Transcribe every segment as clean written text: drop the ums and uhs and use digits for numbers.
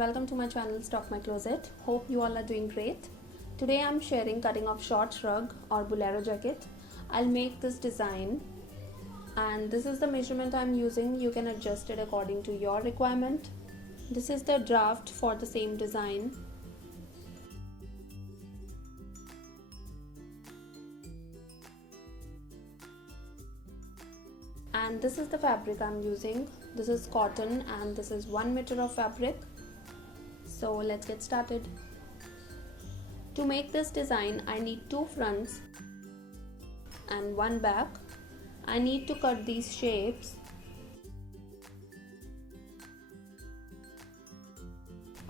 welcome to my channel Stalk My Closet. Hope you all are doing great. Today I'm sharing cutting of short shrug or bolero jacket. I'll make this design and this is the measurement I'm using. You can adjust it according to your requirement. This is the draft for the same design. And this is the fabric I'm using. This is cotton and this is 1 meter of fabric. So let's get started. To make this design I need 2 fronts and 1 back. I need to cut these shapes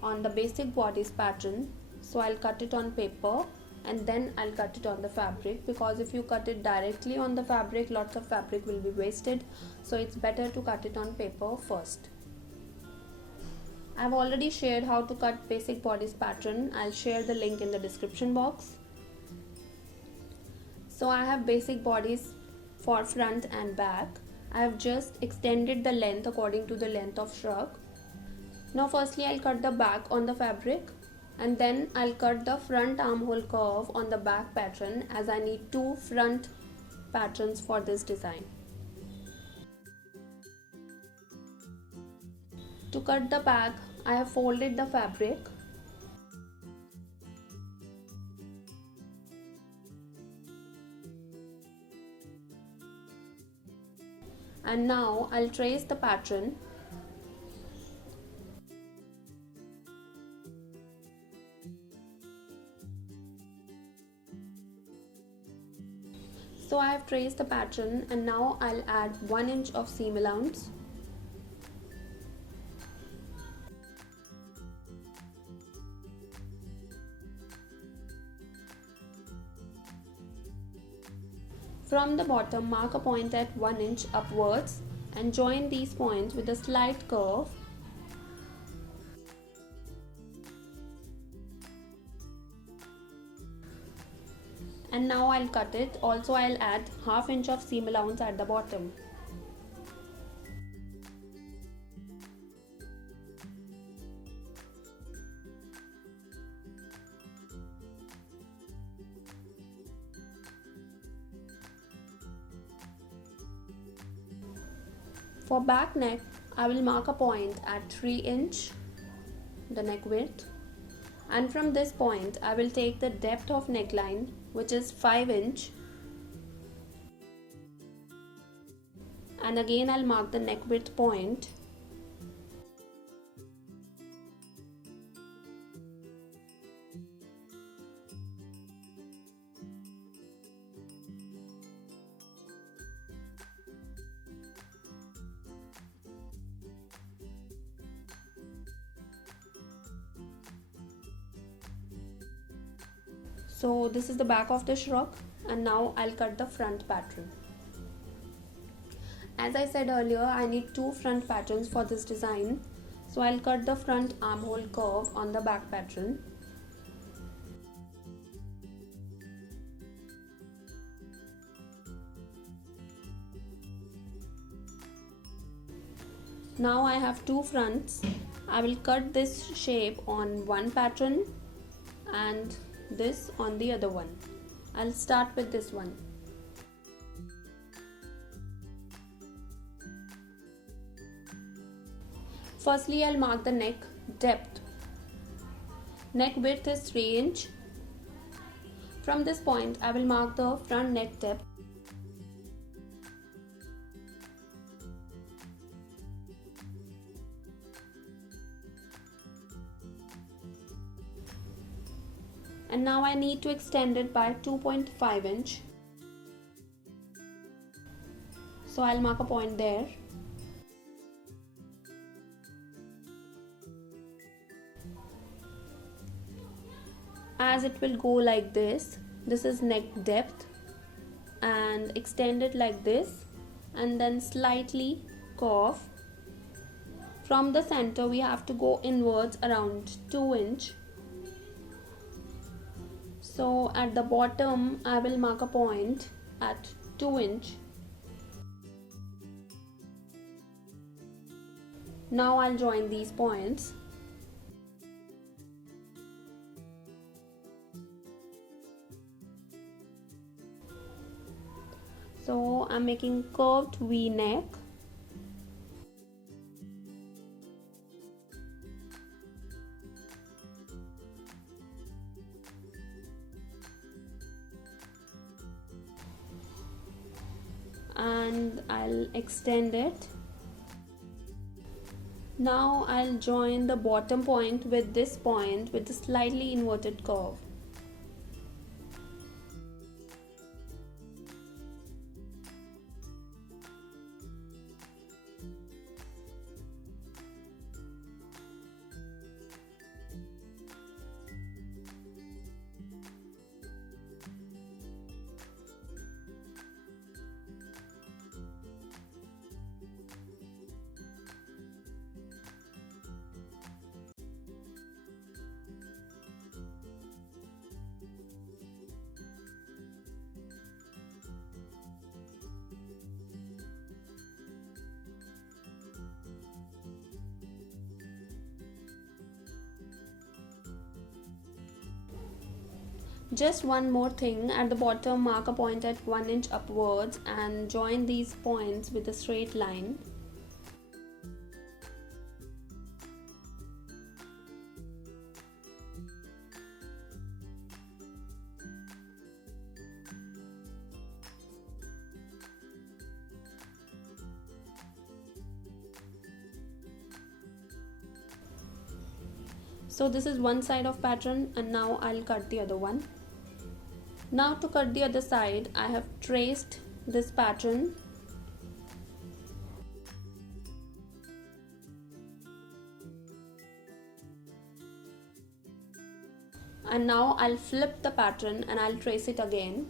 on the basic bodice pattern. So I'll cut it on paper and then I'll cut it on the fabric, because if you cut it directly on the fabric, lots of fabric will be wasted. So it's better to cut it on paper first. I've already shared how to cut basic bodice pattern. I'll share the link in the description box. So I have basic bodice for front and back. I have just extended the length according to the length of shrug. Now firstly I'll cut the back on the fabric and then I'll cut the front armhole curve on the back pattern, as I need 2 front patterns for this design. To cut the back, I have folded the fabric and now I'll trace the pattern. So I have traced the pattern and now I'll add 1 inch of seam allowance. From the bottom, mark a point at 1 inch upwards and join these points with a slight curve. And now I'll cut it. Also I'll add ½ inch of seam allowance at the bottom. For back neck, I will mark a point at 3 inch, the neck width, and from this point I will take the depth of neckline, which is 5 inch, and again I'll mark the neck width point. So this is the back of the shrug and now I'll cut the front pattern. As I said earlier, I need 2 front patterns for this design. So I'll cut the front armhole curve on the back pattern. Now I have 2 fronts. I will cut this shape on one pattern and this on the other one. I'll start with this one. Firstly, I'll mark the neck depth. Neck width is 3 inch. From this point, I will mark the front neck depth. And now I need to extend it by 2.5 inch. So I'll mark a point there. As it will go like this. This is neck depth, and extend it like this and then slightly curve. From the center we have to go inwards around 2 inch. So at the bottom I will mark a point at 2 inch. Now I'll join these points. I'm making curved V neck. And I'll extend it. Now I'll join the bottom point with this point with a slightly inverted curve. Just one more thing, at the bottom mark a point at 1 inch upwards and join these points with a straight line. So this is one side of pattern, and now I'll cut the other one. Now to cut the other side, I have traced this pattern and now I'll flip the pattern and I'll trace it again.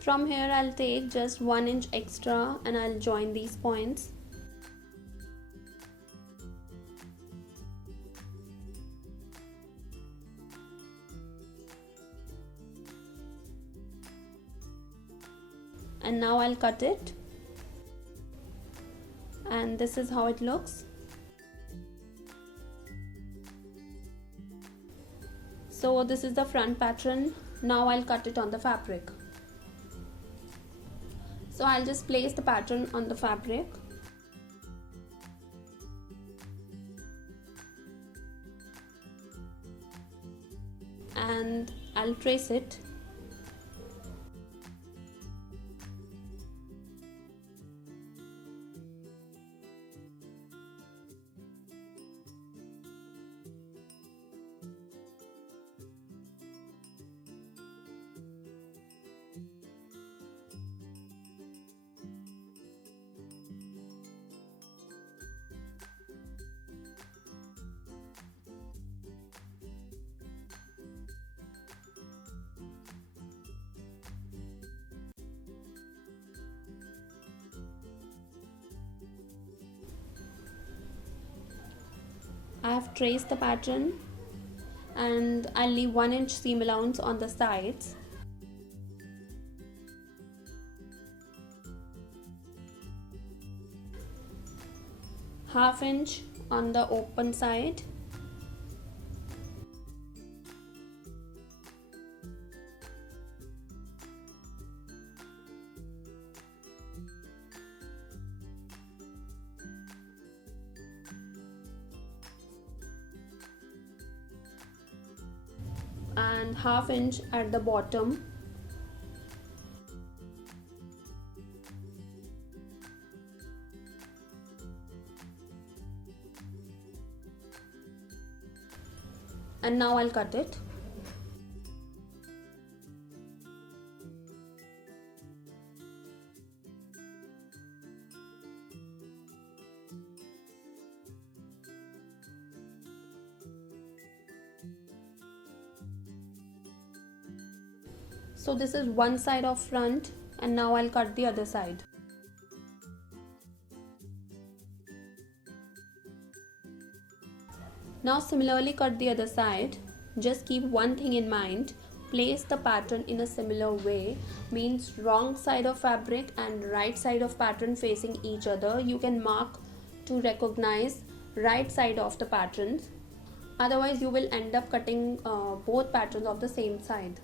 From here I'll take just 1 inch extra and I'll join these points. And now I'll cut it. And this is how it looks. So this is the front pattern. Now I'll cut it on the fabric. So I'll just place the pattern on the fabric. And I'll trace it. I have traced the pattern and I'll leave 1 inch seam allowance on the sides. Half inch on the open side. And half inch at the bottom. and now I'll cut it. So this is one side of front, and now I'll cut the other side. Now similarly cut the other side. Just keep one thing in mind. Place the pattern in a similar way, means wrong side of fabric and right side of pattern facing each other. You can mark to recognize right side of the patterns. Otherwise you will end up cutting both patterns of the same side.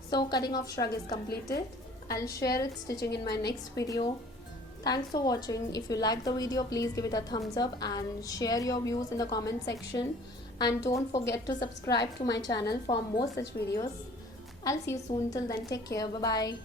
So cutting of shrug is completed. I'll share its stitching in my next video. Thanks for watching. If you like the video, please give it a thumbs up and share your views in the comment section. And don't forget to subscribe to my channel for more such videos. I'll see you soon. Till then, take care. Bye bye.